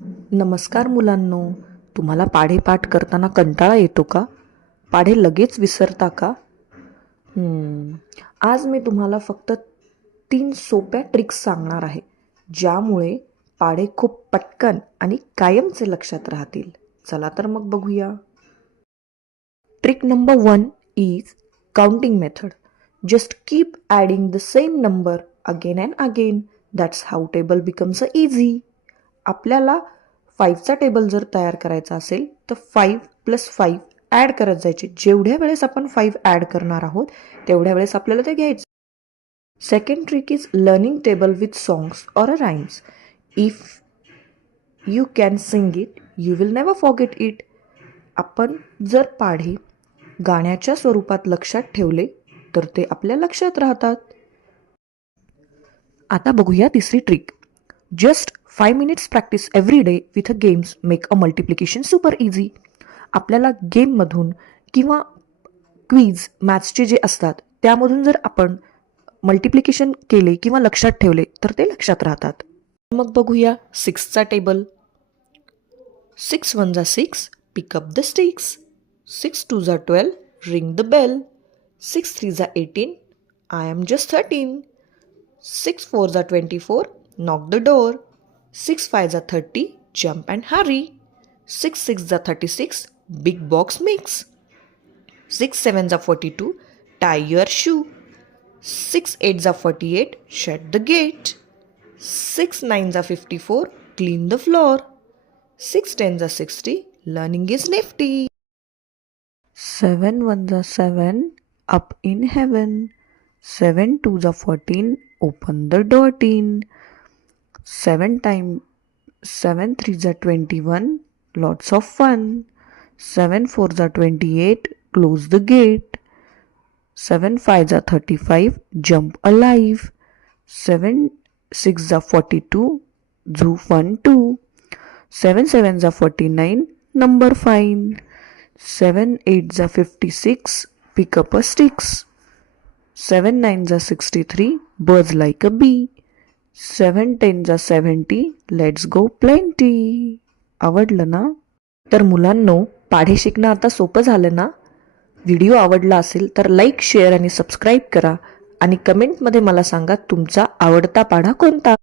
नमस्कार मुलांनो, तुम्हाला पाढे पाठ करताना कंटाळा येतो का? पाढे लगेच विसरता का? आज मी तुम्हाला फक्त 3 सोप्या ट्रिक्स सांगणार आहे, ज्यामुळे पाढे खूप पटकन आणि कायमचे लक्षात राहतील. चला तर मग बघूया. Trick number 1 is counting method. Just keep adding the same number again and again. That's how table becomes easy. आपल्याला 5चा टेबल जर तयार करायचा असेल तर 5 + 5 ॲड करत जायचे. जेवढ्या वेळेस आपण 5 ॲड करणार आहोत तेवढ्या वेळेस आपल्याला ते घ्यायचं. Second trick is learning table with songs or rhymes. If you can sing it you will never forget it. आपण जर पाढे गाण्याच्या स्वरूपात लक्षात ठेवले तर ते आपल्या लक्षात राहतात. आता बघूया तिसरी trick. Just 5 minutes practice every day with a games make a multiplication super easy. आपल्याला गेममधून किंवा क्विज मॅथ्सचे जे असतात त्यामधून जर आपण मल्टिप्लिकेशन केले किंवा लक्षात ठेवले तर ते लक्षात राहतात. मग बघूया 6चा टेबल. 6 1 जा 6 pick up the sticks. 6 2 जा 12 ring the bell. 6 3 जा 18 I am just 13. 6 4 जा 24 knock the door. 6 5 जा 30 jump and hurry. 6 6 जा 36 big box mix. 6 7 जा 42 tie your shoe. 6 8 जा 48 shut the gate. 6 9 जा 54 clean the floor. 6 10 जा 60 learning is nifty. 7 1 जा 7 up in heaven. 7 2 जा 14 open the door teen. 7 3 जा 21 lots of fun. 7 4 जा 28 close the gate. 7 5 जा 35 jump alive. 7 6 जा 42 zoo fun too. 7 7 जा 49 number fine. 7 8 जा 56 pick up a sticks. 7 9 जा 63 buzz like a bee. 7 10 जा 70 लेट्स गो प्लेंटी. आवडलं ना? तर मुलांनो, पाढे शिकणं आता सोपं झालं ना? व्हिडिओ आवडला असेल तर लाईक शेअर आणि सबस्क्राईब करा आणि कमेंटमध्ये मला सांगा तुमचा आवडता पाढा कोणता.